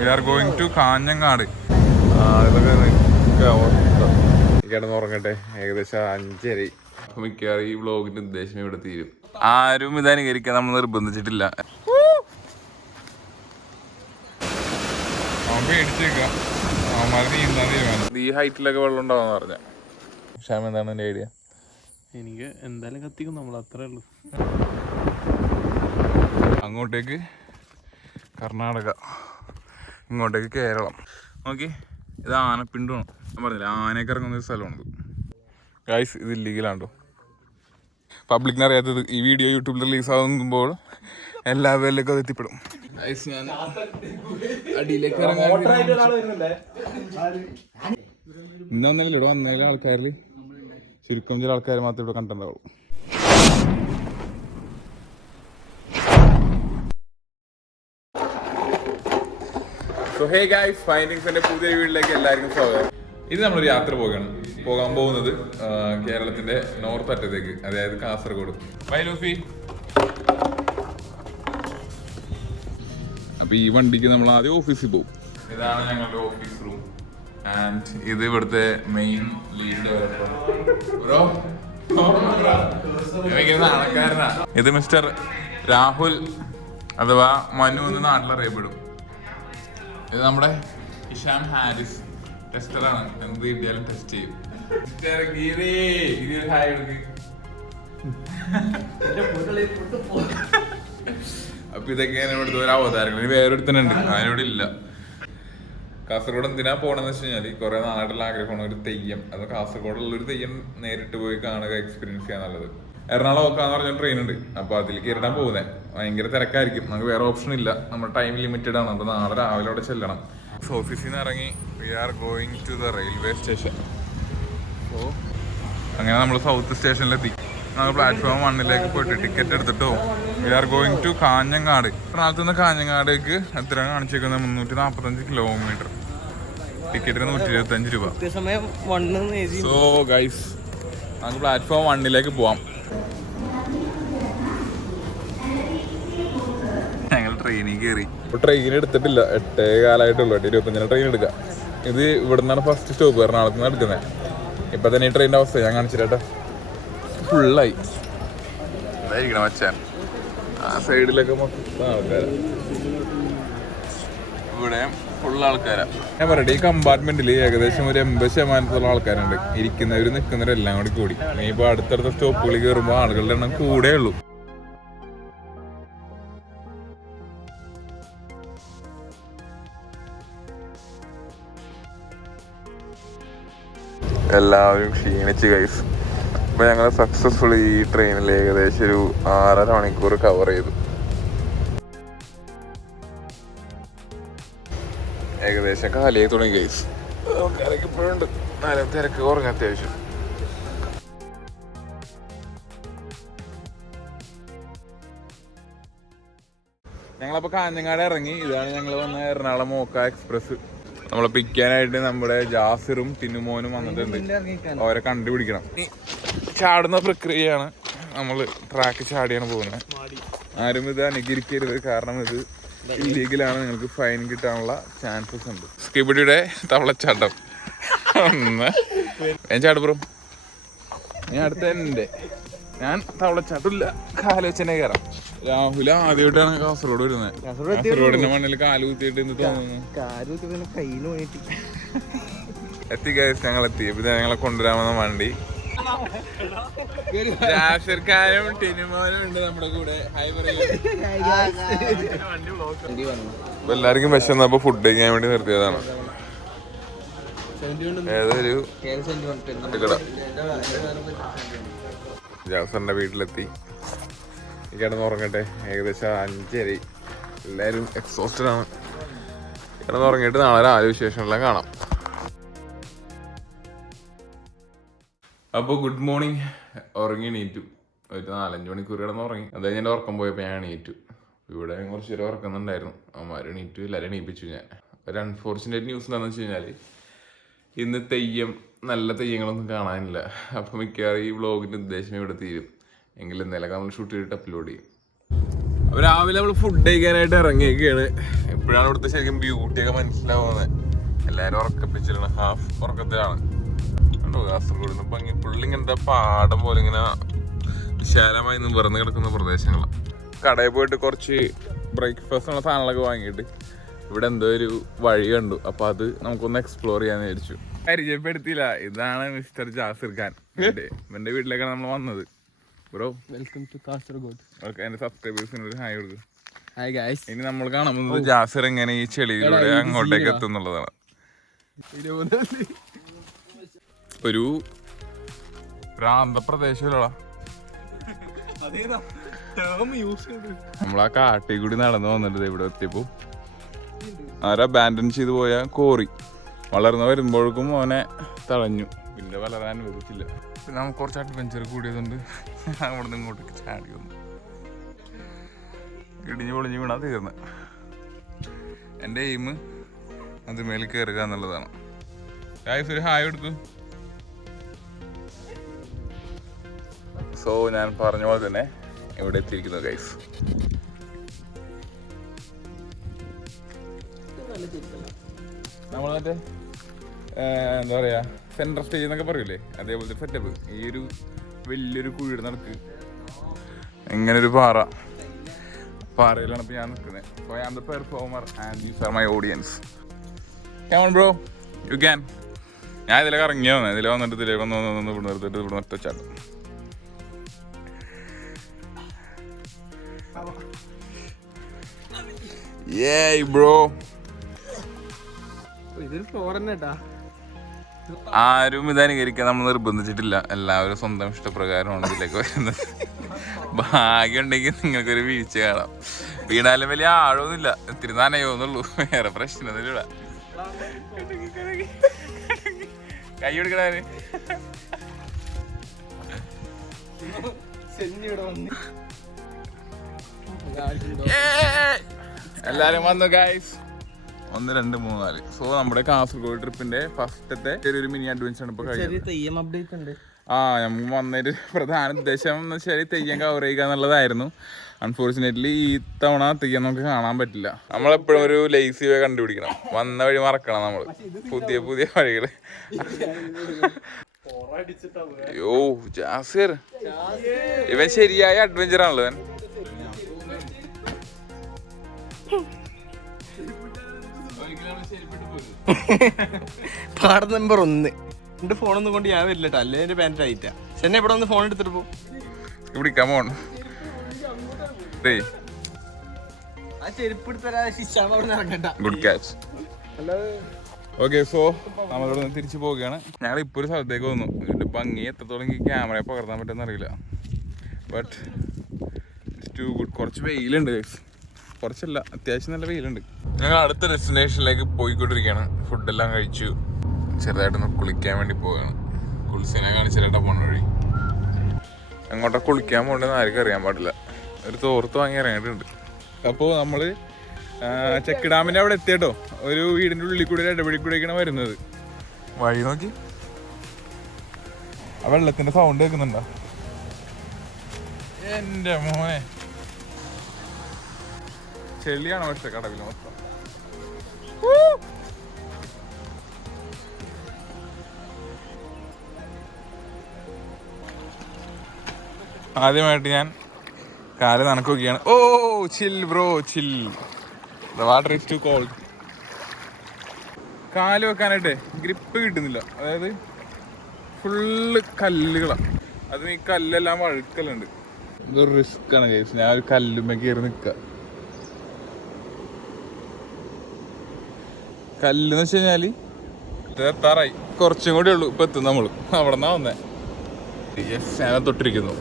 V are going to Kanhangad. കിടന്നുറങ്ങട്ടെ, ഏകദേശം 5:30. മിക്കവാറും ഈ വ്ലോഗിന്റെ ഉദ്ദേശം ഇവിടെ തീരും. ആരും ഇത് അനുകരിക്കാൻ നമ്മൾ നിർബന്ധിച്ചിട്ടില്ല. ഈ ഹൈറ്റിലൊക്കെ വെള്ളം ഉണ്ടാവുന്ന പറഞ്ഞ ക്ഷാമ എന്താണ് എന്റെ ഐഡിയ? എനിക്ക് എന്തായാലും കത്തിക്കും, നമ്മൾ അത്രേ ഉള്ളൂ. അങ്ങോട്ടേക്ക് കർണാടക, ഇങ്ങോട്ടേക്ക് കേരളം. നോക്കി, ഇത് ആനപ്പിണ്ടാണ്. ഞാൻ പറഞ്ഞില്ല, ആനയൊക്കെ ഇറങ്ങുന്ന ഒരു സ്ഥലമാണിത് ഗൈസ്. ഇത് ഇല്ലീഗലാണ്ടോ, പബ്ലിക്കിന് അറിയാത്തത്. ഈ വീഡിയോ യൂട്യൂബിൽ റിലീസ് ആകുമ്പോൾ എല്ലാ പേരിലേക്കും അത് എത്തിപ്പെടും. ഞാൻ അടിയിലേക്ക് ഇന്നൊന്നല്ല, ഇവിടെ വന്നേലും ആൾക്കാരിൽ ചുരുക്കം ചില ആൾക്കാർ മാത്രമേ ഇവിടെ കണ്ടിട്ടുണ്ടാവുള്ളൂ. സോ ഹേ ഗൈസ്, ഫൈൻഡിങ്സിന്റെ പുതിയ വീട്ടിലേക്ക് എല്ലാവർക്കും സ്വാഗതം. ഇത് നമ്മളൊരു യാത്ര പോകാൻ പോകുന്നത് കേരളത്തിന്റെ നോർത്ത് അറ്റത്തേക്ക്, അതായത് കാസർഗോഡ്. By Luffy. അപ്പൊ ഈ വണ്ടിക്ക് നമ്മൾ ആദ്യം ഓഫീസിൽ പോകും. ഇതാണ് ഞങ്ങളുടെ ഓഫീസ് റൂം ആൻഡ് ഇത് ഇവിടുത്തെ മെയിൻ ലീഡ് ഡെവലപ്പറാണ്. ഇത് മിസ്റ്റർ രാഹുൽ അഥവാ മനു എന്ന് നാട്ടിലറിയപ്പെടും. ഇത് നമ്മുടെ ഇഷാം ഹാരിസ്, ടെസ്റ്ററാണ്. എന്ത് കിട്ടിയാലും ടെസ്റ്റ് ചെയ്യും. അപ്പൊ ഇതൊക്കെയാണ് ഇവിടുത്തെ ഒരു അവതാരങ്ങൾ. ഇനി വേറൊരുത്തനുണ്ട്, അതിനോട് ഇല്ല. കാസർഗോഡ് എന്തിനാ പോണെന്ന് വെച്ച് കഴിഞ്ഞാൽ കുറെ നാളായിട്ടുള്ള ആഗ്രഹമാണ് ഒരു തെയ്യം. അത് കാസർഗോഡുള്ള ഒരു തെയ്യം നേരിട്ട് പോയി കാണുക, എക്സ്പീരിയൻസ് ചെയ്യാൻ നല്ലത്. എറണാകുളം വെക്കാന്ന് പറഞ്ഞ ട്രെയിൻ ഉണ്ട്, അപ്പൊ അതിൽ കയറിടാൻ പോകുന്നത്. ഭയങ്കര തിരക്കായിരിക്കും, നമുക്ക് വേറെ ഓപ്ഷൻ ഇല്ല, നമ്മുടെ ടൈം ലിമിറ്റഡ് ആണ്. അപ്പൊ നാളെ രാവിലെ അവിടെ ചെല്ലണം. ഓഫീസിൽ നിന്ന് ഇറങ്ങി we are going to the railway station. So അങ്ങനെ നമ്മൾ സൗത്ത് സ്റ്റേഷനിലെത്തി. നമ്മൾ പ്ലാറ്റ്ഫോം 1 പോയിട്ട് ടിക്കറ്റ് എടുത്തിട്ടോ we are going to Kanhangad. എറണാകുളത്ത് നിന്ന് കാഞ്ഞങ്ങാടേക്ക് എത്ര കാണിച്ചേക്കുന്നത്? 345 കിലോമീറ്റർ. ടിക്കറ്റിന് 125 രൂപ. സോ ഗൈസ്, നമുക്ക് പ്ലാറ്റ്ഫോം 1 പോവാം. ഞങ്ങൾ ട്രെയിനിൽ കയറി. ട്രെയിൻ എടുത്തിട്ടില്ല, 8:15 8:25 ട്രെയിൻ എടുക്കാം. ഇത് ഇവിടെ നിന്നാണ് ഫസ്റ്റ് സ്റ്റോപ്പ്, എറണാകുളത്ത് നിന്ന് എടുക്കുന്നത്. ഇപ്പൊ തന്നെ ഈ ട്രെയിനിന്റെ അവസ്ഥ ഞാൻ കാണിച്ചിട്ടാ, ഫുള്ളായി. അതായിരിക്കണം വച്ചാൻ. ആ സൈഡിലൊക്കെ മൊത്തം ആൾക്കാരാ, ഇവിടെ ഫുൾ ആൾക്കാരാ. ഞാൻ പറയട്ടെ, ഈ കമ്പാർട്ട്മെന്റിൽ ഏകദേശം ഒരു 80% ആൾക്കാരുണ്ട്. ഇരിക്കുന്നവരും നിൽക്കുന്നവരും എല്ലാം കൂടി. നീ ഇപ്പൊ അടുത്തടുത്ത സ്റ്റോപ്പുകളിൽ കയറുമ്പോൾ ആളുകളുടെ എണ്ണം കൂടെ ഉള്ളൂ. എല്ലാവരും ക്ഷീണിച്ച് ഗൈസ്. അപ്പൊ ഞങ്ങൾ സക്സസ്ഫുൾ ഈ ട്രെയിനിൽ ഏകദേശം ഒരു 6.5 മണിക്കൂർ കവർ ചെയ്തു. ഏകദേശം കാലിയായി തുടങ്ങി ഗൈസ്. ആൾക്കാരൊക്കെ ഇപ്പോഴുണ്ട്, തിരക്ക് കുറഞ്ഞ അത്യാവശ്യം. ഞങ്ങളപ്പോൾ കാഞ്ഞങ്ങാട് ഇറങ്ങി. ഇതാണ് ഞങ്ങൾ വന്ന എറണാകുളം മോക്ക എക്സ്പ്രസ്. നമ്മളെ പിക്കാനായിട്ട് നമ്മുടെ ജാസിറും ടിനുമോനും വന്നിട്ടുണ്ട്. അവരെ കണ്ടുപിടിക്കണം. ചാടുന്ന പ്രക്രിയയാണ്, നമ്മൾ ട്രാക്ക് ചാടിയാണ് പോകുന്നത്. ആരും ഇത് അനുകരിക്കരുത്, കാരണം ഇത് ഇല്ലീഗലാണ്. നിങ്ങൾക്ക് ഫൈൻ കിട്ടാനുള്ള ചാൻസസ് ഉണ്ട്. സ്കിബിഡിയുടെ തവളച്ചാട്ടം. ഞാൻ ചാടുപ്പുറം, ഞാൻ അടുത്ത എൻ്റെ ഞാൻ തവളച്ചാട്ടില്ല, കാലുവെച്ചനെ കയറാം. രാഹുൽ ആദ്യമായിട്ടാണ് കാസർഗോഡ് വരുന്നത്. കാസർഗോഡിന്റെ മണ്ണിൽ കാല് കുത്തിയിട്ട് എന്ത് തോന്നുന്നു? എത്തി ഗൈസ്, ഞങ്ങൾ എത്തി. പിന്നെ ഞങ്ങളെ കൊണ്ടുവരാമെന്ന വണ്ടി. ജാഫിർക്കാരും ടിനുമോനും ഉണ്ട് നമ്മുടെ കൂടെ. എല്ലാവർക്കും വിശന്നപ്പോ ഫുഡ് കഴിക്കാൻ വേണ്ടി നിർത്തിയതാണ്. ഏതൊരു ജാഫറിന്റെ വീട്ടിലെത്തി. കിടന്നുറങ്ങട്ടെ, ഏകദേശം 5:30. എല്ലാവരും എക്സോസ്റ്റഡ് ആണ്. കിടന്നുറങ്ങിയിട്ട് നാളെ രാവിലെ വിശേഷമെല്ലാം കാണാം. അപ്പോൾ ഗുഡ് മോർണിംഗ്. ഉറങ്ങി എണീറ്റു. ഒരു 4-5 മണിക്കൂർ കിടന്നുറങ്ങി. അത് കഴിഞ്ഞ് എൻ്റെ ഉറക്കം പോയപ്പോൾ ഞാൻ എണീറ്റു. ഇവിടെ കുറച്ച് പേര് ഉറക്കുന്നുണ്ടായിരുന്നു, അവന്മാർ എണീറ്റു. എല്ലാവരും എണീപ്പിച്ചു. ഞാൻ ഒരു അൺഫോർച്ചുനേറ്റ് ന്യൂസ് എന്താണെന്ന് വെച്ച് കഴിഞ്ഞാൽ ഇന്ന് തെയ്യം, നല്ല തെയ്യങ്ങളൊന്നും കാണാനില്ല. അപ്പം മിക്കവാറും ഈ വ്ളോഗിൻ്റെ ഉദ്ദേശം ഇവിടെ തീരും. എങ്കിലും ഇന്നലെ നമ്മൾ ഷൂട്ട് ചെയ്തിട്ട് അപ്ലോഡ് ചെയ്യും. അപ്പൊ രാവിലെ നമ്മൾ ഫുഡ് കഴിക്കാനായിട്ട് ഇറങ്ങിയൊക്കെയാണ്. ഇപ്പോഴാണ് ഇവിടുത്തെ ശരിക്കും ബ്യൂട്ടിയൊക്കെ മനസ്സിലാവുന്നത്. എല്ലാരും ഉറക്കപ്പിച്ചിലാണ്, ഹാഫ് ഉറക്കത്തിലാണ്. കണ്ടോ കാസർഗോഡ് നിന്ന് ഭംഗി പുള്ളി ഇങ്ങനത്തെ പാടം പോലെ ഇങ്ങനെ വിശാലമായി നിവർന്ന് കിടക്കുന്ന പ്രദേശങ്ങളാണ്. കടയിൽ പോയിട്ട് കുറച്ച് ബ്രേക്ക്ഫാസ്റ്റ് ഉള്ള സാധനങ്ങളൊക്കെ വാങ്ങിയിട്ട് ഇവിടെ എന്തോ ഒരു വഴി കണ്ടു. അപ്പൊ അത് നമുക്കൊന്ന് എക്സ്പ്ലോർ ചെയ്യാന്ന് വിചാരിച്ചു. പരിചയപ്പെടുത്തിയില്ല, ഇതാണ് മിസ്റ്റർ ജാസിർ ഖാൻ. എന്റെ വീട്ടിലേക്കാണ് നമ്മൾ വന്നത്. Bro welcome to Kasaragod. എന്റെ സബ്സ്ക്രൈബേഴ്സിന് ഒരു ഹായ് കൊടുക്കും. Hi guys. ഇനി നമ്മൾ കാണുന്നത് ജാസിർ എങ്ങനെ ഈ ചെളിയിലൂടെ അങ്ങോട്ടേക്ക് എത്തുന്നുള്ളതാണ്. ഒരു പ്രാന്തപ്രദേശമല്ല, നമ്മളാ കാട്ടിൽ കൂടി നടന്നു വന്നിട്ട് ഇവിടെ എത്തിയപ്പോ ആരാ അബാൻഡൻ ചെയ്തു പോയ കോറി വളർന്നു വരുമ്പോഴേക്കും അവനെ തടഞ്ഞു, പിന്നെ വളരാൻ അനുവദിച്ചില്ല. പിന്നെ നമുക്ക് കുറച്ച് അഡ്വഞ്ചർ കൂടിയതുകൊണ്ട് അവിടെ നിന്ന് ഇങ്ങോട്ടേക്ക് ചാടി വന്നു. ഇടിഞ്ഞു പൊളിഞ്ഞു വീണാ തീർന്ന്. എൻ്റെ എയിം അത് മേലിൽ കയറുക എന്നുള്ളതാണ്. ഗായ്സ് ഒരു ഹായ് എടുക്കും. സോ ഞാൻ പറഞ്ഞ പോലെ തന്നെ ഇവിടെ എത്തിയിരിക്കുന്നു ഗൈസ്. നമ്മൾ മറ്റേ എന്താ പറയാ സെൻട്രൽ സ്റ്റേജ് എന്നൊക്കെ പറയൂലേ, അതേപോലത്തെ സെറ്റപ്പ്. ഈ ഒരു വലിയൊരു കുഴിയുടെ നടക്ക് ഇങ്ങനൊരു പാറയിലാണ് ഇപ്പൊ ഞാൻ നിൽക്കുന്നത്. So I am the performer and these are my audience. Come on bro, you can. ഞാൻ ഇതിലേക്ക് ഇറങ്ങിയോ, ഇതിലെ വന്നിട്ട് ഇതിലേക്ക് ഒന്ന് ഇവിടെ നിർത്തിട്ട് ഇവിടെ നിർത്തിച്ചാട്ടും. Yay bro. ആരും ഇതനുകരിക്കാൻ നമ്മൾ നിർബന്ധിച്ചിട്ടില്ല. എല്ലാവരും സ്വന്തം ഇഷ്ടപ്രകാരമാണ് ഇതിലേക്ക് വരുന്നത്. ഭാഗ്യം ഉണ്ടെങ്കിൽ നിങ്ങൾക്കൊരു വീഴ്ച കാണാം. വീണാലും വലിയ ആഴമൊന്നുമില്ല, ഇത്തിരി നനയോന്നുള്ളൂ, വേറെ പ്രശ്നമൊന്നുമില്ല. കൈ കൊടുക്കണേ. എല്ലാരും വന്നു ഗൈസ്. 1 2 3 4. സോ നമ്മുടെ കാസർഗോഡ് ട്രിപ്പിന്റെ ഫസ്റ്റത്തെ ചെറിയൊരു മിനി അഡ്വഞ്ചർ ആണ് ഇപ്പൊ കഴിഞ്ഞത്. നമുക്ക് വന്നൊരു പ്രധാന ഉദ്ദേശം എന്ന് വെച്ചാൽ തെയ്യം കവർ ചെയ്യുക എന്നുള്ളതായിരുന്നു. അൺഫോർച്ചുനേറ്റ്ലി ഈ തവണ തെയ്യം നമുക്ക് കാണാൻ പറ്റില്ല. നമ്മളെപ്പോഴും ഒരു ലേസി വേ കണ്ടുപിടിക്കണം, വന്ന വഴി മറക്കണം നമ്മൾ, പുതിയ പുതിയ വഴികള്. യോ ജാസിർ, ഇവൻ ശരിയായ അഡ്വഞ്ചർ ആണല്ലോ ഇവൻ. പാട നമ്പർ 1. എന്റെ ഫോണൊന്നും കൊണ്ട് ഞാൻ വരില്ല, അല്ലേ എന്റെ പാൻറ് ആയിട്ടാ. ചെന്നെ ഇവിടെ ഒന്ന് ഫോൺ എടുത്തിട്ട് പോ. Good catch. ഓക്കെ, സോ നമ്മളിവിടെ നിന്ന് തിരിച്ചു പോവുകയാണ്. ഞങ്ങൾ ഇപ്പോൾ ഒരു സ്ഥലത്തേക്ക് വന്നു. ഇതിന്റെ ഭംഗി എത്രത്തോളം എനിക്ക് ക്യാമറയെ പകർത്താൻ പറ്റുമെന്ന് അറിയില്ല. But it's too good. കുറച്ച് വെയിലുണ്ട്, കുറച്ചല്ല അത്യാവശ്യം നല്ല വെയിലുണ്ട്. ഞങ്ങൾ അടുത്ത ഡെസ്റ്റിനേഷനിലേക്ക് പോയിക്കൊണ്ടിരിക്കുകയാണ്. ഫുഡെല്ലാം കഴിച്ചു, ചെറുതായിട്ടൊന്ന് കുളിക്കാൻ വേണ്ടി പോവുകയാണ്. കുളിസിനെ കാണിച്ചിട്ടാ പോണ വഴി. അങ്ങോട്ടാ കുളിക്കാൻ പോകണ്ടെന്ന് ആർക്കും അറിയാൻ പാടില്ല. ഒരു തോർത്ത് വാങ്ങി ഇറങ്ങിയിട്ടുണ്ട്. അപ്പോൾ നമ്മൾ ചെക്ക് ഡാമിൻ്റെ അവിടെ എത്തിയട്ടോ. ഒരു വീടിൻ്റെ ഉള്ളിൽ കൂടി ഇടപെടി കൂടെയൊക്കെയാണ് വരുന്നത്. വഴി നോക്കി ആ വെള്ളത്തിൻ്റെ സൗണ്ട് കേൾക്കുന്നുണ്ടോ? എൻ്റെ മോനെ, ചെളിയാണ് പക്ഷെ കടവിൽ മൊത്തം. ആദ്യമായിട്ട് ഞാൻ കാല് നനക്ക് നോക്കിയാണ്. Oh chill bro chill, the water is too cold. കാല് വെക്കാനായിട്ട് ഗ്രിപ്പ് കിട്ടുന്നില്ല, അതായത് ഫുള്ള് കല്ലുകളാണ്. അത് ഈ കല്ലെല്ലാം വഴുക്കലുണ്ട്. ഇതൊരു റിസ്ക് ആണ് കേസ്. ഞാൻ ഒരു കല്ലുമ്മ കയറി നിൽക്കുക. കല്ലെന്ന് വെച്ച് കഴിഞ്ഞാൽ എത്താറായി, കുറച്ചും കൂടി ഉള്ളൂ ഇപ്പം എത്തും. നമ്മൾ അവിടെ നിന്നാ വന്നേ. ഞാൻ തൊട്ടിരിക്കുന്നു.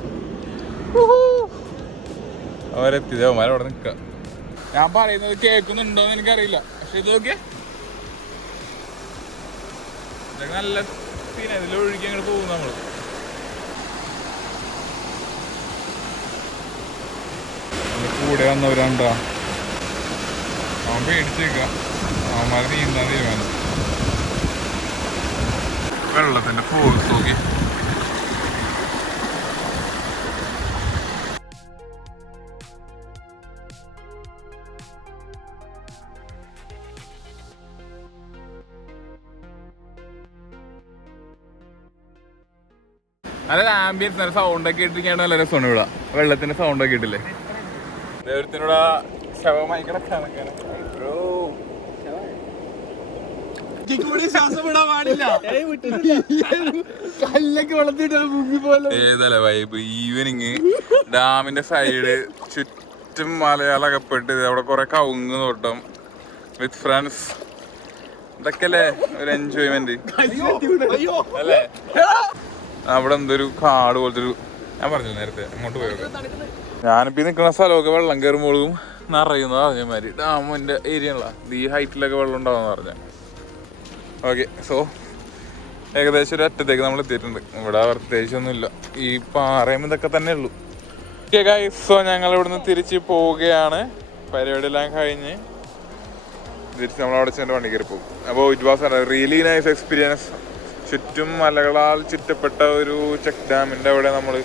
അവരെത്തിയത് അവന്മാരവിടെ നിൽക്കുക. ഞാൻ പറയുന്നത് കേൾക്കുന്നുണ്ടോന്ന് എനിക്കറിയില്ല, പക്ഷെ ഇതൊക്കെ നല്ല സീന. ഇതിലൊഴുകി അങ്ങനെ പോകും നമ്മൾ. കൂടെ വന്നവരാണ്ടാ, അവൻ പേടിച്ചേക്ക. അവന്മാരെ നീന്താൻ തീരുമാനം. വെള്ളത്തിന്റെ ഫോഴ്സ് നോക്കി. നല്ല ആംബിയൻസ് നല്ല സൗണ്ടൊക്കെ ഇട്ടിരിക്കാണ്ട് നല്ല രസമാണ് ഇവിടെ. വെള്ളത്തിന്റെ സൗണ്ടൊക്കെ ഇട്ടില്ലേ. ദൈവത്തിനൂടെ ശവമായി കിടക്കാനൊക്കെ ഏതല്ലേ വൈബ്. ഈവനിങ് ഡാമിന്റെ സൈഡ് ചുറ്റും മലയാളകപ്പെട്ട് അവിടെ കുറെ കവുങ്ങ് തോട്ടം വിത്ത് ഫ്രണ്ട്സ്. ഇതൊക്കെ അല്ലേ ഒരു എൻജോയ്മെന്റ് അല്ലേ. അവിടെ എന്തൊരു കാട് പോലത്തെ ഒരു, ഞാൻ പറഞ്ഞു നേരത്തെ അങ്ങോട്ട് പോയത്. ഞാനിപ്പോ നിൽക്കുന്ന സ്ഥലമൊക്കെ വെള്ളം കയറുമ്പോഴും നിറയുന്ന പറഞ്ഞമാതിരി ഡാമിന്റെ ഏരിയ ഉള്ള ഈ ഹൈറ്റിലൊക്കെ വെള്ളം ഉണ്ടാവുമെന്ന് പറഞ്ഞ. ഓക്കെ, സോ ഏകദേശം ഒരു അറ്റത്തേക്ക് നമ്മൾ എത്തിയിട്ടുണ്ട്. ഇവിടെ പ്രത്യേകിച്ചൊന്നുമില്ല, ഈ പാറയും ഇതൊക്കെ തന്നെ ഉള്ളൂ. ഓക്കെ ഗൈസ്, സോ ഞങ്ങൾ ഇവിടുന്ന് തിരിച്ച് പോവുകയാണ്. പരിപാടിയെല്ലാം കഴിഞ്ഞ് തിരിച്ച് നമ്മൾ അവിടെ ചെന്ന് വണ്ടി കയറി പോകും. അപ്പോൾ it was A really nice experience. ചുറ്റും മലകളാൽ ചുറ്റപ്പെട്ട ഒരു ചെക്ക് ഡാമിൻ്റെ അവിടെ നമ്മൾ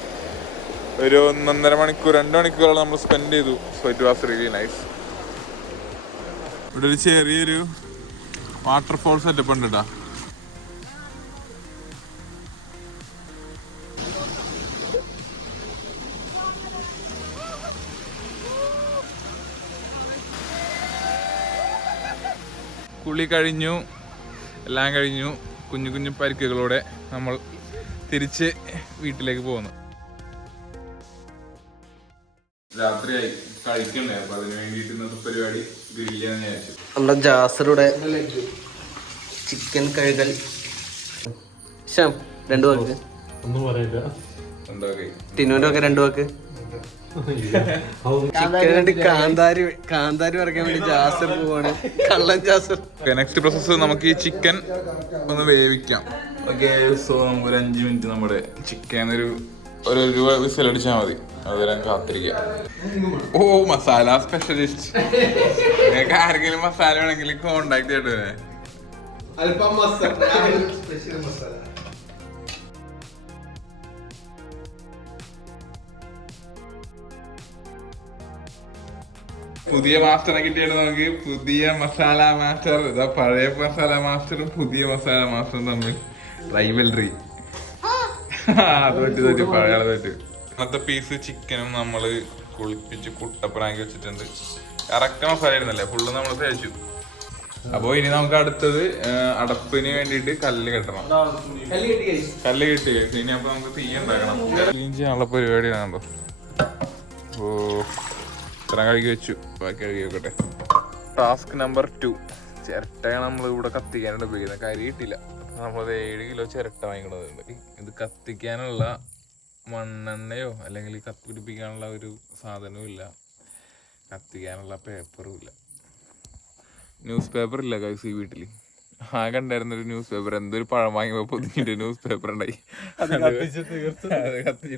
ഒരു 1.5 മണിക്കൂർ 2 മണിക്കൂറോളം നമ്മൾ സ്പെൻഡ് ചെയ്തു. So it was really nice. ഇവിടെ ഒരു ചെറിയൊരു വാട്ടർഫോൾ സെറ്റപ്പ് ഉണ്ട് കേട്ടോ. കുളി കഴിഞ്ഞു, എല്ലാം കഴിഞ്ഞു. കുഞ്ഞു കുഞ്ഞു പരിക്കുകളോടെ നമ്മൾ തിരിച്ച് വീട്ടിലേക്ക് പോകുന്നു. രാത്രിയായി, കഴിക്കണ്ടേ, അപ്പൊ അതിന് വേണ്ടിയിട്ട് ഇന്നത്തെ പരിപാടി ഗ്രില്ല് ചെയ്യാന്ന് വിചാരിച്ചു. നമ്മുടെ ജാസറുടെ ചിക്കൻ കഴുകൽ 2 വാക്ക്, ടിനുവിന്റെ ഒക്കെ 2 വാക്ക്. ചിക്കനായിട്ട് കാന്താരി വരയ്ക്കാൻ വേണ്ടി ജാസർ പോവാണ്. കള്ളൻ ജാസർ. നെക്സ്റ്റ് പ്രോസസ് നമുക്ക് ഈ ചിക്കൻ ഒന്ന് വേവിക്കാം. ഓക്കെ, സോ നമുക്ക് ഒരു 5 മിനിറ്റ് നമ്മുടെ ചിക്കൻ ഒരു വിസിലടിച്ചാൽ മതി. അതുവരെ കാത്തിരിക്കാം. ഓ, മസാല സ്പെഷ്യലിസ്റ്റ്. നിങ്ങൾക്ക് ആരെങ്കിലും മസാല വേണമെങ്കിൽ കോണ്ടാക്ട് ചെയ്തിട്ട് പുതിയ മാസ്റ്ററെ കിട്ടിയിട്ട് നമുക്ക് പുതിയ മസാല മാസ്റ്റർ. ഇതാ പഴയ മസാല മാസ്റ്ററും പുതിയ മസാല മാസ്റ്ററും തമ്മിൽ റൈവൽറി. അത് പറ്റി പഴയ തെറ്റ്. ഇന്നത്തെ പീസ് ചിക്കനും നമ്മള് കുളിപ്പിച്ച് കുട്ടപ്പനാക്കി വെച്ചിട്ടുണ്ട്. കറക്റ്റ് മസാല ആയിരുന്നല്ലേ, ഫുള്ള് നമ്മൾ തേച്ചു. അപ്പൊ ഇനി നമുക്ക് അടുത്തത് അടപ്പിന് വേണ്ടിയിട്ട് കല്ല് കെട്ടണം. കല്ല് കെട്ടി ഇനി അപ്പൊ നമുക്ക് തീ ഉണ്ടാക്കണം. ക്ലീൻ ചെയ്യാനുള്ള പരിപാടിയാണല്ലോ. ഓ, ഇത്ര കഴുകി വെച്ചു, ബാക്കി കഴുകി വെക്കട്ടെ. Task number 2. ചിരട്ടയാണ് നമ്മൾ ഇവിടെ കത്തിക്കാനായിട്ട് ഉപയോഗിക്കുന്നത്. കരി കിട്ടില്ല. നമ്മളത് 7 കിലോ ചിരട്ട വാങ്ങിക്കണതുണ്ട്. ഇത് കത്തിക്കാനുള്ള മണ്ണെണ്ണയോ അല്ലെങ്കിൽ കത്തി പിടിപ്പിക്കാനുള്ള ഒരു സാധനവും ഇല്ല, കത്തിക്കാനുള്ള പേപ്പറും ഇല്ല. ന്യൂസ് പേപ്പർ ഇല്ല ഗൈസ് ഈ വീട്ടിൽ. ആകെ ഉണ്ടായിരുന്നൊരു ന്യൂസ് പേപ്പർ, എന്തൊരു പഴം വാങ്ങിയപ്പോൾ പൊതിഞ്ഞിട്ട് ന്യൂസ് പേപ്പർ ഉണ്ടായി. അത് കത്തിച്ച്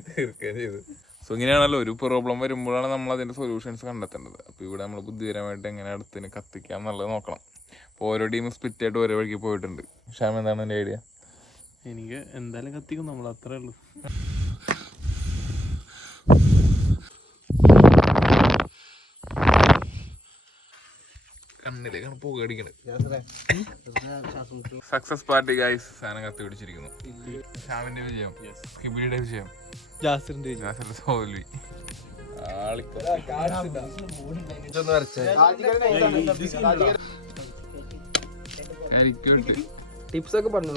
തീർക്കുകയും ചെയ്തു. സോ ഇങ്ങനെയാണല്ലോ, ഒരു പ്രോബ്ലം വരുമ്പോഴാണ് നമ്മൾ അതിൻ്റെ സൊല്യൂഷൻസ് കണ്ടെത്തേണ്ടത്. അപ്പോൾ ഇവിടെ നമ്മൾ ബുദ്ധിപരമായിട്ട് എങ്ങനെ അടുത്തിന് കത്തിക്കാം എന്നുള്ളത് നോക്കണം. അപ്പോൾ ഓരോ ടീം സ്പ്ലിറ്റ് ആയിട്ട് ഓരോ വഴിക്ക് പോയിട്ടുണ്ട്. ഷാം, എന്താണ് എൻ്റെ ഐഡിയ? എനിക്ക് എന്തായാലും കത്തിക്കും, നമ്മൾ അത്രേ ഉള്ളൂ. കണ്ണിലേക്കാണ് പുക അടിക്കണത്. സക്സസ് പാർട്ടി ഗൈസ്, സാധനം കത്തി പിടിച്ചിരിക്കുന്നു. ഷാമിന്റെ വിജയം, ഹിബിലിയുടെ വിജയം, ജാസിറിന്റെ തോൽവി. ടിപ്സ് ഒക്കെ പറഞ്ഞു.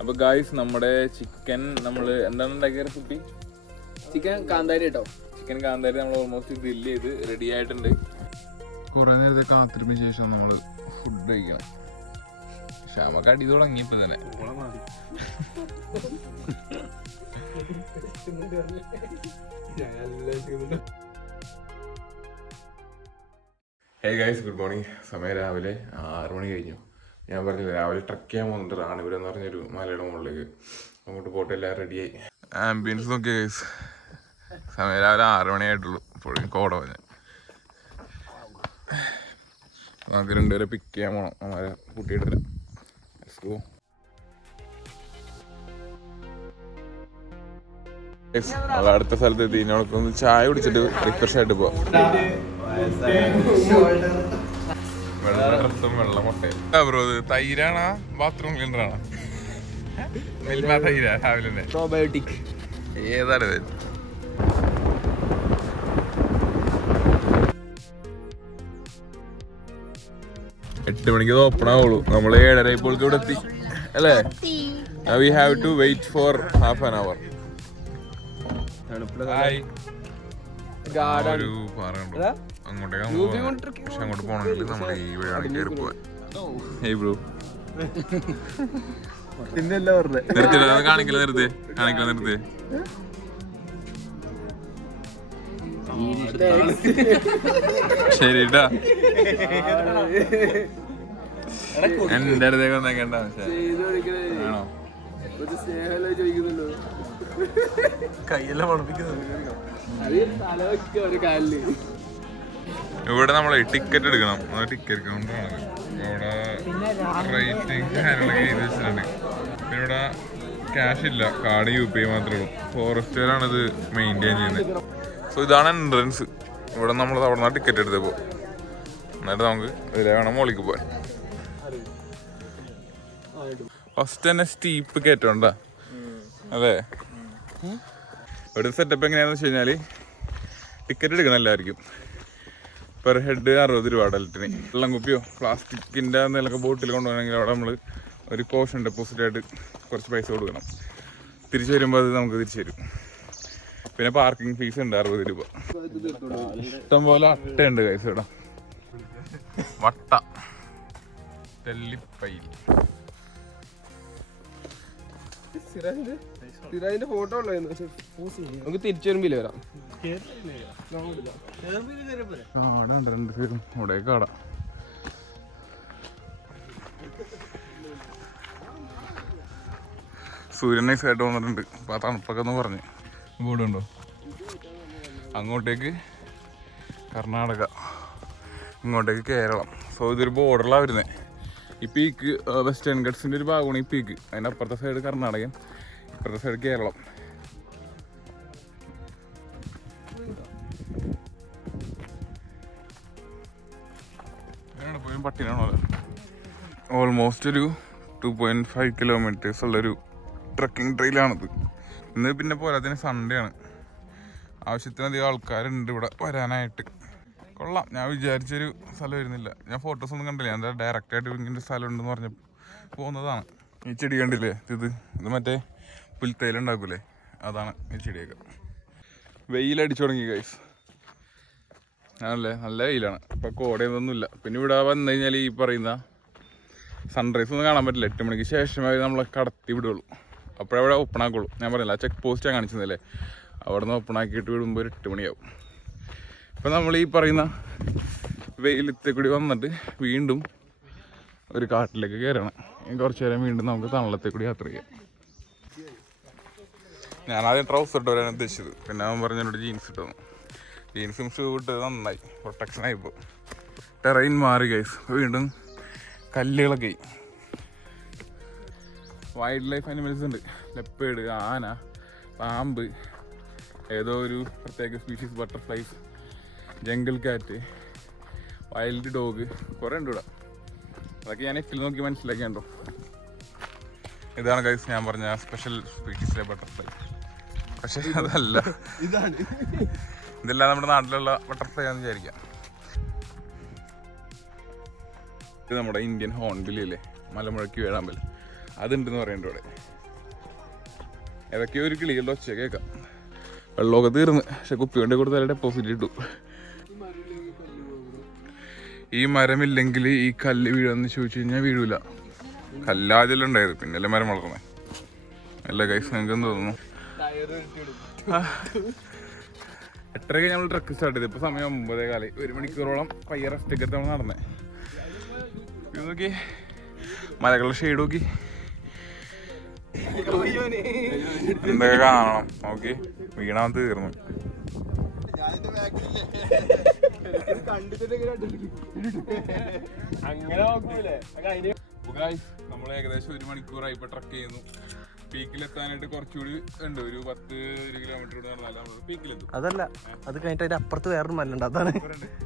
അപ്പൊ ഗൈസ്, നമ്മുടെ ചിക്കൻ നമ്മൾ എന്താണ് ഉണ്ടാക്കിയ റെസിപ്പി? ചിക്കൻ കാന്താരി കേട്ടോ. ചിക്കൻ കാന്താരി നമ്മൾ ഓൾമോസ്റ്റ് ഗ്രില്ല് ചെയ്ത് റെഡി ആയിട്ടുണ്ട്. കുറെ നേരത്തെ കാത്തിരിപ്പിന് ശേഷം നമ്മൾ ഫുഡ് കഴിക്കണം. ക്ഷാമക്ക് അടി തുടങ്ങിയപ്പോ തന്നെ. Hey guys, good morning. സമയം രാവിലെ 6 മണി കഴിഞ്ഞു. ഞാൻ പറഞ്ഞില്ല, രാവിലെ ട്രക്ക് ചെയ്യാൻ പോകുന്നുണ്ട് റാണിപുരം എന്ന് പറഞ്ഞൊരു മലയുടെ മുകളിലേക്ക്. അങ്ങോട്ട് പോയിട്ട് എല്ലാം റെഡിയായി. ആംബിയൻസ് നോക്കിയ ഗൈസ്, സമയം രാവിലെ 6 മണിയായിട്ടുള്ളൂ. ഇപ്പോഴും കോട പറഞ്ഞ നമുക്ക് 2 പേരെ പിക്ക് ചെയ്യാൻ പോകണം. അവരെ കൂട്ടിയിട്ടില്ല. അടുത്ത സ്ഥലത്ത് എത്തി. ഇനി ചായ കുടിച്ചിട്ട് റിഫ്രഷ് ആയിട്ട് പോവാം. വെള്ള ഡ്രസ്സും വെള്ള മുട്ടയും. ബ്രോ ഇത് തൈരാണോ ബാത്റൂം ക്ലീനറാണോ? മിൽമ തൈരാ രാവിലെ പ്രോബയോട്ടിക് ഏതാണ് ഇത്? 8 മണിക്ക് ഓപ്പൺ ആവുള്ളൂ. നമ്മൾ 7:30 ഇപ്പോൾ ഇവിടെ എത്തി അല്ലേ? We have to wait for half an hour. ഒരു പാറയുണ്ട് അങ്ങോട്ടേക്ക്. പക്ഷെ അങ്ങോട്ട് പോകണമെങ്കിൽ നമ്മൾ ഈ വഴിയാണ് കയറി പോവാൻ. ഹേയ് ബ്രോ നിർത്തി കാണിക്കല നിർത്തി ശരിട്ടാ. എന്റെ അടുത്തേക്ക് വന്നേക്കണ്ട. ആണോ കൈയെല്ലാം മണപ്പിക്കുന്നത്. ഇവിടെ നമ്മള് ടിക്കറ്റ് എടുക്കണം. ടിക്കറ്റ് കൗണ്ടറാണ് ഇവിടെ. റേറ്റിംഗ് കാര്യങ്ങളൊക്കെ എഴുതി വെച്ചിട്ടുണ്ട്. പിന്നെ ഇവിടെ ക്യാഷ് ഇല്ല, കാർഡ് UPI മാത്രമേ ഉള്ളൂ. ഫോറസ്റ്റുകാരാണ് ഇത് മെയിൻറ്റെയിൻ ചെയ്യുന്നത്. സോ ഇതാണ് എൻട്രൻസ്. ഇവിടെ നമ്മൾ അവിടെ നിന്ന് ടിക്കറ്റ് എടുത്തപ്പോ എന്നിട്ട് നമുക്ക് ഇതിലെ വേണം മോളിക്ക് പോകാൻ. ഫസ്റ്റ് തന്നെ സ്റ്റീപ്പ് കയറ്റണ്ട അതെ. ഇവിടെ സെറ്റപ്പ് എങ്ങനെയാണെന്ന് വെച്ച് കഴിഞ്ഞാൽ ടിക്കറ്റ് എടുക്കണം എല്ലാവർക്കും. പെർ ഹെഡ് 60 രൂപ അഡൽറ്റിന്. വെള്ളം കുപ്പിയോ പ്ലാസ്റ്റിക്കിൻ്റെ എന്തെങ്കിലുമൊക്കെ ബോട്ടിൽ കൊണ്ടുപോകണമെങ്കിൽ അവിടെ നമ്മൾ ഒരു കോഷൻ ഡെപ്പോസിറ്റ് ആയിട്ട് കുറച്ച് പൈസ കൊടുക്കണം. തിരിച്ചു വരുമ്പോൾ അത് നമുക്ക് തിരിച്ചു തരും. പിന്നെ പാർക്കിംഗ് ഫീസ് ഉണ്ട് 60 രൂപ. ഇഷ്ടംപോലെ അട്ടയുണ്ട് കൈസ് ഇവിടെ. വട്ട തെല്ലിപ്പയിൽ ഫോട്ടോ നമുക്ക് തിരിച്ചു വരുമ്പില്ല വരാം. അവിടെ കാണാം. സൂര്യൻ നൈസായിട്ട് വന്നിട്ടുണ്ട്. അപ്പൊ ആ തണുപ്പൊക്കെ ഒന്ന് പറഞ്ഞ് ബോർഡ് ഉണ്ടോ? അങ്ങോട്ടേക്ക് കർണാടക, ഇങ്ങോട്ടേക്ക് കേരളം. സോ ഇതൊരു ബോർഡറിലാണ് വരുന്നത്. ഈ പീക്ക് വെസ്റ്റേൺ ഗട്ട്സിൻ്റെ ഒരു ഭാഗമാണ് ഈ പീക്ക്. അതിൻ്റെ അപ്പുറത്തെ സൈഡ് കർണാടകയും ഇപ്പുറത്തെ സൈഡ് കേരളം. പോയും പട്ടിനാണോ? ഓൾമോസ്റ്റ് ഒരു 2.5 കിലോമീറ്റേഴ്സ് ഉള്ളൊരു ട്രക്കിംഗ് ട്രെയിലാണിത്. ഇന്ന് പിന്നെ പോരാത്തിന് സൺഡേ ആണ്. ആവശ്യത്തിനധികം ആൾക്കാരുണ്ട് ഇവിടെ വരാനായിട്ട്. കൊള്ളാം. ഞാൻ വിചാരിച്ചൊരു സ്ഥലം വരുന്നില്ല. ഞാൻ ഫോട്ടോസ് ഒന്നും കണ്ടില്ല. ഞാൻ ഡയറക്റ്റായിട്ട് ഇങ്ങനെ സ്ഥലം ഉണ്ടെന്ന് പറഞ്ഞ് പോകുന്നതാണ്. ഈ ചെടി കണ്ടില്ലേ? ഇത് മറ്റേ പുൽത്തൈല ഉണ്ടാക്കൂലേ, അതാണ് ഈ ചെടിയൊക്കെ. വെയിലടിച്ചു തുടങ്ങി ഗൈസ്. ആണല്ലേ, നല്ല വെയിലാണ്. ഇപ്പം കോടയൊന്നുമില്ല. പിന്നെ ഇവിടെ വന്നു കഴിഞ്ഞാൽ ഈ പറയുന്ന സൺറൈസ് ഒന്നും കാണാൻ പറ്റില്ല. 8 മണിക്ക് ശേഷമേ നമ്മളെ കടത്തി വിടുള്ളൂ. അപ്പോഴവിടെ ഓപ്പൺ ആക്കുള്ളൂ. ഞാൻ പറഞ്ഞില്ല, ആ ചെക്ക് പോസ്റ്റ് ഞാൻ കാണിച്ചതല്ലേ, അവിടെ നിന്ന് ഓപ്പൺ ആക്കിയിട്ട് വിടുമ്പോൾ ഒരു 8 മണിയാവും. ഇപ്പം നമ്മൾ ഈ പറയുന്ന വെയിലത്തെ കൂടി വന്നിട്ട് വീണ്ടും ഒരു കാട്ടിലേക്ക് കയറണം. കുറച്ച് നേരം വീണ്ടും നമുക്ക് തണലത്തെ കൂടി യാത്ര ചെയ്യാം. ഞാനാദ്യം ട്രൗസർ ഇട്ട് വരാൻ ഉദ്ദേശിച്ചത്. പിന്നെ അവൻ പറഞ്ഞ എന്നോട് ജീൻസ് ഇട്ടു. ജീൻസും ഷൂ ഇട്ടത് നന്നായി, പ്രൊട്ടക്ഷനായിപ്പോൾ. ടെറൈൻ മാറി ഗൈസ്. വീണ്ടും കല്ലുകളൊക്കെ. വൈൽഡ് ലൈഫ് അനിമൽസ് ഉണ്ട്. ലെപ്പേഡ്, ആന, പാമ്പ്, ഏതോ ഒരു പ്രത്യേക സ്പീഷീസ് ബട്ടർഫ്ലൈസ്, ജംഗിൾ കാറ്റ്, വൈൽഡ് ഡോഗ്, കുറേ ഉണ്ട് ഇവിടെ. അതൊക്കെ ഞാൻ എഫിൽ നോക്കി മനസ്സിലാക്കിയാണ്ടോ. ഇതാണ് ഗൈസ് ഞാൻ പറഞ്ഞ സ്പെഷ്യൽ സ്പീഷീസിലെ ബട്ടർഫ്ലൈ. പക്ഷെ അതല്ല, ഇതെല്ലാം നമ്മുടെ നാട്ടിലുള്ള ബട്ടർഫ്ലൈ ആണെന്ന് വിചാരിക്കാം. ഇത് നമ്മുടെ ഇന്ത്യൻ ഹോൺബിൽ ഇല്ലേ, മലമുഴക്കി വേഴാമ്പൽ, അതുണ്ടെന്ന് പറയുന്നുണ്ട് ഇവിടെ. ഏതൊക്കെയോ ഒരു കിളികളുടെ ഒച്ച കേൾക്കാം. വെള്ളമൊക്കെ തീർന്ന്, പക്ഷെ കുപ്പി കൊണ്ട് കൊടുത്താൽ ഡെപ്പോസിറ്റ് ഇട്ടു. ഈ മരമില്ലെങ്കിൽ ഈ കല്ല് വീഴാന്ന് ചോദിച്ചു കഴിഞ്ഞാൽ വീഴൂല. കല്ലാതെല്ലാം ഉണ്ടായത്, പിന്നല്ലേ മരം വളർന്നേ. അല്ല ഗൈസ്, നിങ്ങൾക്ക് എന്ത് തോന്നുന്നു? 8:30 നമ്മൾ ട്രക്ക് സ്റ്റാർട്ട് ചെയ്ത്. ഇപ്പൊ സമയം 9:15. 1 മണിക്കൂറോളം പയ്യ റെസ്റ്റ് ഒക്കെ നമ്മൾ നടന്നേ. ഇത് നോക്കി, മലകളുടെ ഷെയ്ഡ് നോക്കി, എന്തൊക്കെ കാണണം. നോക്കി, വീണാൻ തീർന്നു. നമ്മൾ ഏകദേശം 1 മണിക്കൂറായി ഇപ്പൊ ട്രക്ക് ചെയ്യുന്നു. പീക്കിലെത്താനായിട്ട് കുറച്ചുകൂടി ഉണ്ട്. ഒരു 10 കിലോമീറ്റർ നടന്നാൽ നമ്മൾ പീക്കിലെത്തും. അതല്ല, അത് കഴിഞ്ഞിട്ട് അതിന്റെ അപ്പുറത്ത് വേറൊരു മല ഉണ്ട്. അതാണ്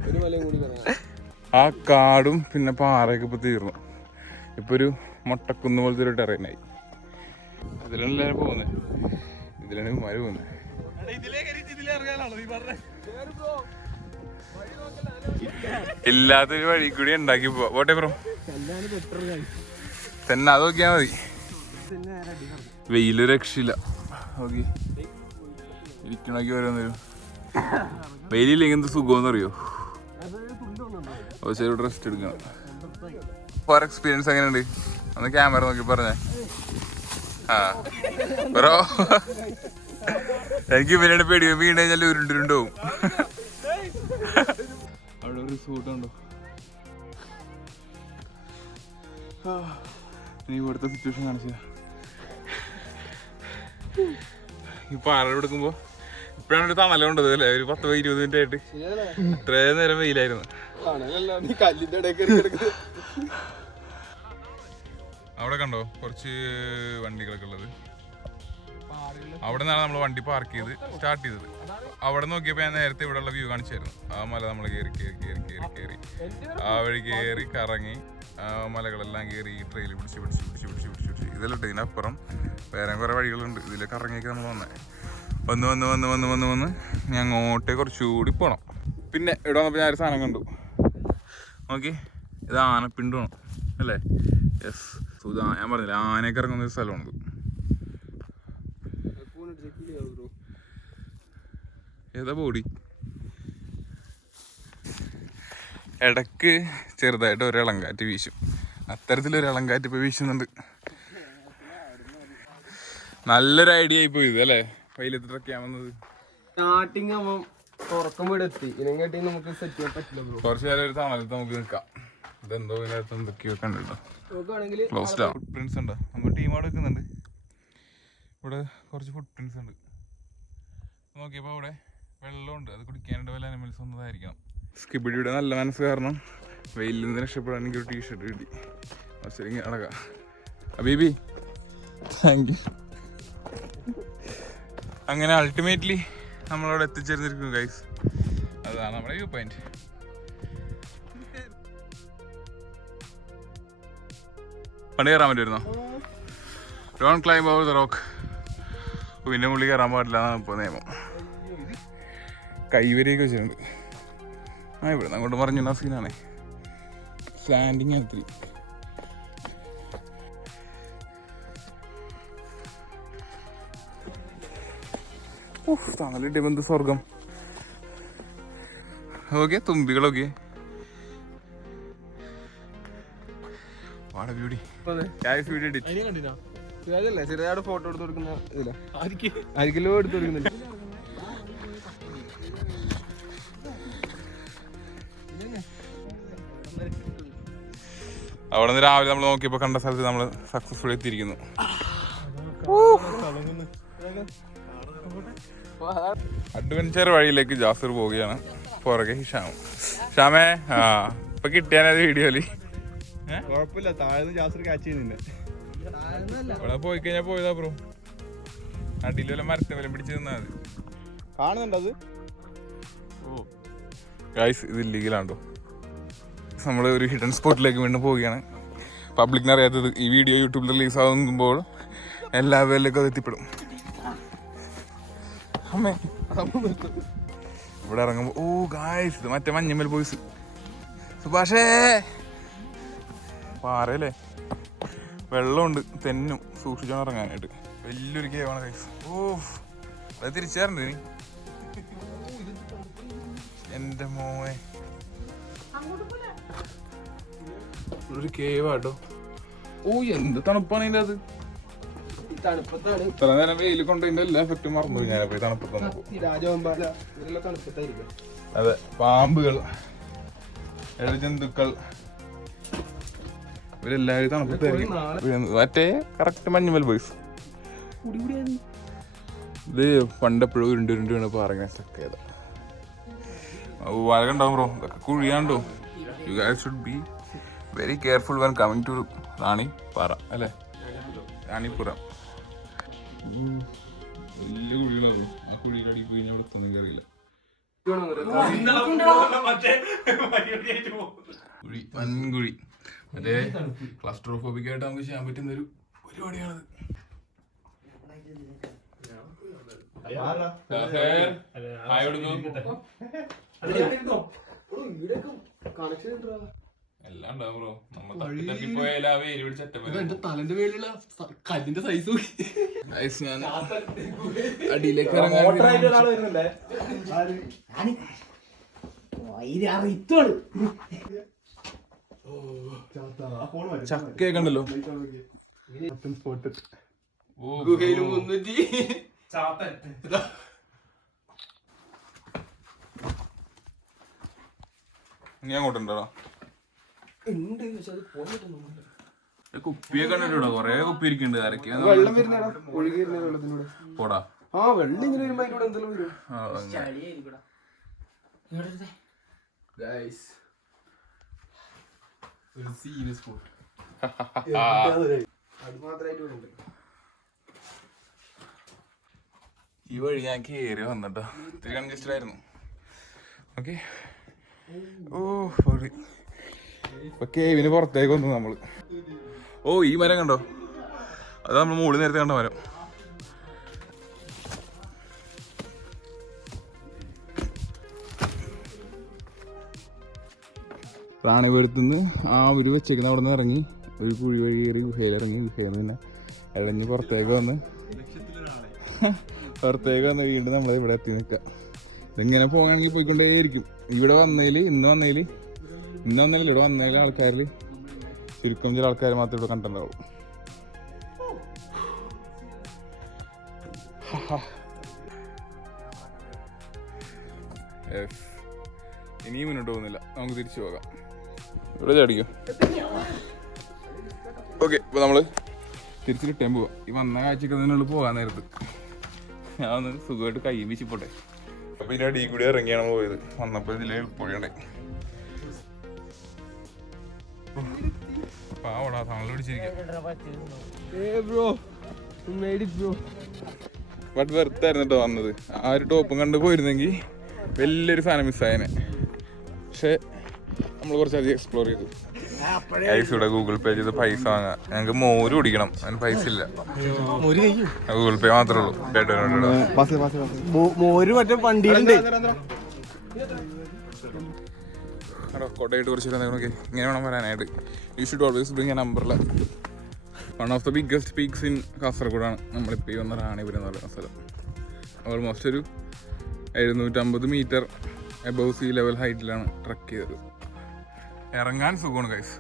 ഒരു മലയും കൂടി. ആ കാടും പിന്നെ പാറയൊക്കെ ഇപ്പോൾ തീർന്നു. ഇപ്പോൾ ഒരു മൊട്ടക്കുന്ന് പോലത്തെ ഒരു ടെറൈനായി. അതിലാണ് എല്ലാവരും പോകുന്നത്. ഇതിലാണ് ഇവന്മാർ പോകുന്നത്. ഇല്ലാത്തൊരു വഴി കൂടി ഉണ്ടാക്കി പോട്ടെ ബ്രോ. തന്നെ അത് നോക്കിയാൽ മതി. വെയില് രക്ഷയില്ല. നോക്കി ഇരിക്കണോക്കി ഓരോന്നരും. വെയിലില്ലെങ്കിൽ എന്ത് സുഖമെന്ന് അറിയോ? ശരി, റെസ്റ്റ് എടുക്കണം. ഫോർ എക്സ്പീരിയൻസ് എങ്ങനെയുണ്ട്? ഒന്ന് ക്യാമറ നോക്കി പറഞ്ഞേ. ആ ബ്രോ, എനിക്ക് ഇവരുടെ പേടി വീണ് കഴിഞ്ഞാൽ ഉരുണ്ടുണ്ടാവും. അവിടെ റിസോർട്ട് ഉണ്ടോ? നീ ഇവിടുത്തെ സിറ്റുവേഷൻ കാണിച്ച ഈ പാറ എടുക്കുമ്പോ ഇപ്പഴാണ് ഒരു തണലുണ്ടത് അല്ലേ? ഒരു 10-20 മിനിറ്റ് ആയിട്ട് ഇത്രയും നേരം വെയിലായിരുന്നു. അവിടെ കണ്ടോ കുറച്ച് വണ്ടികളൊക്കെ ഉള്ളത്. അവിടെ നിന്നാണ് നമ്മൾ വണ്ടി പാർക്ക് ചെയ്ത് സ്റ്റാർട്ട് ചെയ്തത്. അവിടെ നോക്കിയപ്പോൾ ഞാൻ നേരത്തെ ഇവിടെയുള്ള വ്യൂ കാണിച്ചായിരുന്നു. ആ മല നമ്മൾ കയറി ആ വഴി കയറി കറങ്ങി ആ മലകളെല്ലാം കയറി ഈ ട്രെയിൽ പിടിച്ച് ഇതെല്ലാം ഇതിനപ്പുറം വേറെ കുറേ വഴികളുണ്ട്. ഇതിലേക്ക് ഇറങ്ങിയൊക്കെ നമ്മൾ വന്ന് ഞാൻ അങ്ങോട്ടേ കുറച്ചുകൂടി പോകണം. പിന്നെ ഇവിടെ വന്നപ്പോൾ ഞാനൊരു സാധനം കണ്ടു. നോക്കി, ഇത് ആനപ്പിണ്ടാണ് അല്ലേ? യെസ്, ഞാൻ പറഞ്ഞില്ല ആനയൊക്കെ ഇറങ്ങുന്ന ഒരു സ്ഥലമാണിത്. ഏതാ ബോഡി? ഇടക്ക് ചെറുതായിട്ട് ഒരു ഇളങ്കാറ്റ് വീശും. അത്തരത്തിലൊരു ഇളങ്കാറ്റ് ഇപ്പോൾ വീശുന്നുണ്ട്. നല്ലൊരു ഐഡിയ ആയി പോയി ഇത് അല്ലേ? വെയിലത്ത് ട്രക്ക് ചെയ്യാൻ വന്നത്. സ്റ്റാർട്ടിങ് ഉറക്കം വീട് എത്തി. ഇതിനെക്കാട്ടി നമുക്ക് സെറ്റ് ചെയ്യാൻ പറ്റില്ല. കുറച്ച് നേരം ഒരു തണലത്ത് നമുക്ക് നിൽക്കാം. ഇതെന്തോ ഇതിനകത്ത് എന്തൊക്കെയോ കണ്ടിട്ടോ. ഫുട് പ്രിന്റ്സ് ഉണ്ടോ? നമ്മൾ ടീം അവിടെ വെക്കുന്നുണ്ട്. ഇവിടെ കുറച്ച് ഫുട് പ്രിന്റ്സ് ഉണ്ട്. നോക്കിയപ്പോൾ അവിടെ വെള്ളമുണ്ട്. അത് കുടിക്കാനായിട്ട് വല്ല അനിമൽസ് വന്നതായിരിക്കണം. സ്കിബിഡിയുടെ നല്ല മനസ്സ് കാരണം വെയിലിൽ നിന്ന് രക്ഷപ്പെടാൻ എനിക്കൊരു ടീഷർട്ട് കിട്ടി. ശരി, അടക്കാം. അബീബി, താങ്ക് യു. അങ്ങനെ അൾട്ടിമേറ്റ്ലി നമ്മളവിടെ എത്തിച്ചേർന്നിരിക്കുന്നു ഗൈസ്. അതാണ് നമ്മുടെ വ്യൂ പോയിന്റ്. പണ്ട് കയറാൻ പറ്റുമായിരുന്നോ? Don't climb over the rock. പിന്നെ മുള്ളി കയറാൻ പാടില്ല എന്നാണ് ഇപ്പോൾ നിയമം. കൈവരിയൊക്കെ വെച്ചിട്ടുണ്ട്. ആ ഇവിടെ അങ്ങോട്ട് പറഞ്ഞിട്ടുള്ള സീനാണേ. സ്ലാൻഡിങ് ആയി തണലിട്ട് ബന്ധു സ്വർഗം. ഓക്കെ, തുമ്പികളൊക്കെ ചെറിയ ഫോട്ടോ എടുത്ത് കൊടുക്കുന്ന ഇതില്ല, ആരിക്കലോ എടുത്ത് കൊടുക്കുന്നില്ല. അവിടെ നിന്ന് രാവിലെ നമ്മൾ നോക്കിയപ്പോ കണ്ട സ്ഥലത്ത് നമ്മൾ സക്സസ്ഫുൾ എത്തിയിരിക്കുന്നു. അഡ്വഞ്ചർ വഴിയിലേക്ക് ജാസിർ പോവുകയാണ്. പുറകെ ഹിഷാമും. ഹിഷാമേ, ആ ഇപ്പൊ കിട്ടിയാനത് വീഡിയോയില് കുഴപ്പമില്ല. താഴ്ന്ന് ജാസിർ കാച്ച് ചെയ്യുന്നില്ല. ഇവിടെ പോയി കഴിഞ്ഞാൽ പോയതാ ബ്രോ. അടിയിലെ മരത്തെ വല്ലം പിടിച്ച് നിന്നാ മതി. കാണുന്നുണ്ടത്? ഓ ഗൈസ്, ഇത് ഇല്ലീഗലാണ്ടോ? നമ്മൾ ഒരു ഹിഡൻ സ്പോട്ടിലേക്ക് വീണ്ടും പോവുകയാണ്. പബ്ലിക്കിന് അറിയാത്തത് ഈ വീഡിയോ യൂട്യൂബിൽ റിലീസ് ആകുമ്പോൾ എല്ലാ പേരിലേക്കും അത് എത്തിപ്പെടും. അമ്മേ, ഇവിടെ ഇറങ്ങുമ്പോൾ ഓ ഗായ്സ്, ഇത് മറ്റേ മഞ്ഞമ്മൽ ബോയ്സ്. സുഭാഷേ, പാറയല്ലേ, വെള്ളമുണ്ട്, തെന്നും സൂക്ഷിച്ചോണം ഇറങ്ങാനായിട്ട്. വലിയൊരു കേവാണ് ഗൈസ്. ഓ അത് തിരിച്ചാറുണ്ട് നീ എൻ്റെ മോനെ. ഒരു കേവാട്ടോ. ഓ എന്ത് തണുപ്പാണ് ഇതിൻ്റെ അത്. ഇത്ര നേരം വെയിൽ കൊണ്ടതിന്റെ എല്ലാ എഫക്റ്റും മറന്നു ഞാനപ്പോ തണുപ്പത്ത്. അതെ, പാമ്പുകൾ, ജന്തുക്കൾ ഇവരെല്ലാവരും തണുപ്പത്തായിരിക്കും. മറ്റേ കറക്റ്റ് മഞ്ഞുമൽ ബോയ്സ്. ഇത് പണ്ടെപ്പോഴും ഉരുണ്ട് വീണ് പാറങ്ങനെ സ്റ്റക്ക് ചെയ്ത വഴ ഉണ്ടാവും ബ്രോ. ഇതൊക്കെ കുഴിയാണ്ടോ. You guys should be very careful when coming to Rani Para അല്ലേ? റാണിപ്പുറം വലിയ കുഴികളാവും. ആ കുഴിയുടെ അടിയിൽ പോയി കഴിഞ്ഞാൽ അവിടെ തന്നെ കയറിയില്ല. കുഴി വൻകുഴി മറ്റേ ക്ലസ്ട്രോഫോബിക് ആയിട്ട് നമുക്ക് ചെയ്യാൻ പറ്റുന്ന ഒരു പരിപാടിയാണത്. എല്ലാം ഉണ്ടാവും ബ്രോ. നമ്മൾ തപ്പിപ്പോയാലും ആ വേര് പിടിച്ചെന്റെ തലന്റെ പേരിലുള്ള കല്ലിന്റെ സൈസ് ഞാൻ അടിയിലേക്ക് ചക്കയൊക്കെ ഉണ്ടല്ലോ. നീ അങ്ങോട്ടുണ്ടോ? കുപ്പിയൊക്കെ കണ്ടിട്ടോ, കൊറേ കുപ്പി ഇരിക്കുന്നുണ്ട്. ആരൊക്കെ വെള്ളം വരുന്നടാ, ഒഴുകി വരുന്ന വെള്ളത്തിലൂടെ പോടാ. ആ വെള്ളം ഇങ്ങനെ വരുമ്പോ അതിലൂടെ എന്തെങ്കിലും വരും. ഈ വഴി ഞാൻ കേറി വന്നിട്ടോ, ഇത്തിരി കൺജസ്റ്റഡ് ആയിരുന്നു. ഓക്കെ, ഇപ്പൊ കേവിന് പുറത്തേക്ക് വന്നു നമ്മള്. ഓ, ഈ മരം കണ്ടോ? അത് നമ്മൾ മുകളിൽ നേരത്തെ കണ്ട മരം. റാണിപുരത്തുനിന്ന് ആ ഒരു വെച്ചേക്കുന്ന അവിടെ നിന്ന് ഇറങ്ങി ഒരു കുഴി വഴി കയറി ഗുഹയിലിറങ്ങി, ഗുഹയിൽ നിന്ന് പിന്നെ ഇഴഞ്ഞ് പുറത്തേക്ക് വന്ന് വീണ്ടും നമ്മൾ ഇവിടെ എത്തി നിൽക്കുക. ഇതിങ്ങനെ പോകാണെങ്കിൽ പോയിക്കൊണ്ടേയിരിക്കും. ഇവിടെ ഇന്ന് ഇവിടെ വന്ന ആൾക്കാരിൽ ചുരുക്കം ചില ആൾക്കാർ മാത്രമേ ഇവിടെ കണ്ടിട്ടുണ്ടാവുള്ളൂ. ഇനിയും മുന്നോട്ട് പോകുന്നില്ല, നമുക്ക് തിരിച്ചു പോകാം. ഇവിടെ ചാടിക്കോ. ഓക്കെ, ഇപ്പൊ നമ്മള് തിരിച്ച് റിട്ടേൺ പോവാം. ഈ വന്ന കാഴ്ചക്ക് അതിനുള്ളിൽ പോകാൻ നേരത്ത് ഞാൻ ഒന്ന് സുഖമായിട്ട് കൈ വീശിപ്പോട്ടെ. അപ്പൊ ഇതിന്റെ അടിയിൽ കൂടി ഇറങ്ങിയാണ് പോയത്. വന്നപ്പോ ഇതിലെ എളുപ്പഴിയുണ്ടേ. പാവടാ, തണല് പിടിച്ചിരിക്കാം. ബട്ട് വെറുത്തായിരുന്നു കേട്ടോ വന്നത്. ആ ഒരു ടോപ്പും കണ്ട് പോയിരുന്നെങ്കിൽ വലിയൊരു സാധനം മിസ്സായനെ. പക്ഷെ നമ്മൾ കുറച്ചധികം എക്സ്പ്ലോർ ചെയ്തു. ഇവിടെ ഗൂഗിൾ പേ ചെയ്ത് പൈസ വാങ്ങാം. ഞങ്ങൾക്ക് മോര് കുടിക്കണം, അതിന് പൈസ ഇല്ല. ഗൂഗിൾ പേ മാത്രമേ ഉള്ളൂ. കോട്ടയായിട്ട് കുറച്ച് ഇങ്ങനെ വേണം വരാനായിട്ട്. You should always bring a നമ്പറിലെ one of the biggest peaks in കാസർഗോഡാണ് നമ്മളിപ്പോൾ ഈ വന്ന റാണിപുരം എന്ന് പറയുന്ന സ്ഥലം. ഓൾമോസ്റ്റ് ഒരു 750 മീറ്റർ എബവ് സീ ലെവൽ ഹൈറ്റിലാണ് ട്രക്ക് ചെയ്തത്. ഇറങ്ങാൻ സുഖമാണ് ഗൈസ്.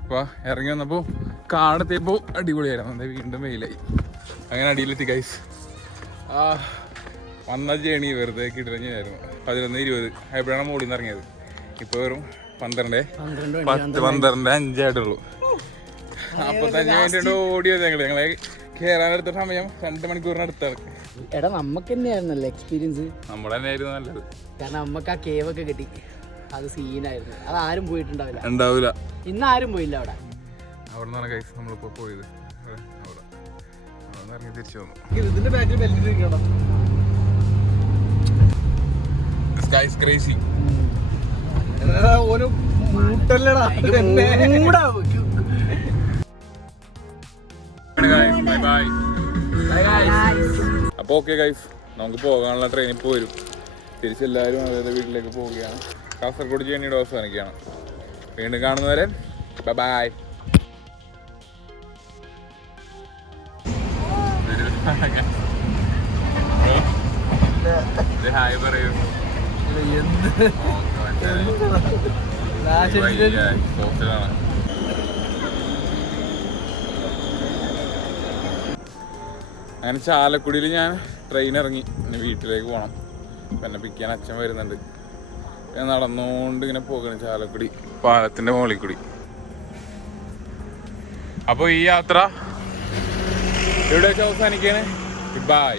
അപ്പോൾ ഇറങ്ങി വന്നപ്പോൾ കാടെത്തിയപ്പോൾ അടിപൊളിയായിരുന്നു. എന്താ വീണ്ടും വെയിലായി. അങ്ങനെ അടിയിലെത്തി ഗൈസ്. വന്ന ജേണി വെറുതെ കിടഞ്ഞായിരുന്നു. 11:20 എപ്പോഴാണ് മോളിൽ നിന്ന് ഇറങ്ങിയത്. ഇപ്പോൾ വെറും 12:5 ആയിട്ടുള്ളൂ. 45 മിനിറ്റ് ഓടിയത് ഞങ്ങളെ കയറാനെടുത്ത സമയം 2 മണിക്കൂറിനടുത്താണ്. എടാ നമുക്ക് തന്നെയായിരുന്നല്ലോ എക്സ്പീരിയൻസ്. നമ്മുടെ തന്നെയായിരുന്നു നല്ലത്. കാരണം നമുക്ക് ആ കേവൊക്കെ കിട്ടി. അത് സീനായിരുന്നു. അത് ആരും പോയിട്ടുണ്ടാവില്ല. ഇന്ന് ആരും പോയില്ല അവിടെ. അവിടെ നിന്നാണ് ഗൈസ് നമ്മളിപ്പോൾ പോയത്. അവിടെ ഇറങ്ങി തിരിച്ചു വന്നു. Sky's crazy. അപ്പൊ ഓക്കെ ഗൈസ്, നമുക്ക് പോകാനുള്ള ട്രെയിനിൽ പോരും. തിരിച്ചെല്ലാവരും അതായത് വീട്ടിലേക്ക് പോവുകയാണ്. കാസർഗോഡ് ജേണിയുടെ അവസാനിക്കുകയാണ്. വീണ്ടും കാണുന്നവരെ ബൈ. ഹായ് പറയൂ. അങ്ങനെ ചാലക്കുടിയിൽ ഞാൻ ട്രെയിൻ ഇറങ്ങി. പിന്നെ വീട്ടിലേക്ക് പോകണം. പിന്നെ പിക്കാൻ അച്ഛൻ വരുന്നുണ്ട്. ഞാൻ നടന്നുകൊണ്ട് ഇങ്ങനെ പോകണം ചാലക്കുടി പാലത്തിന്റെ മുകളിൽ കൂടി. അപ്പോൾ ഈ യാത്ര ഇവിടെ വെച്ച് അവസാനിക്കുകയാണ്. ബൈ.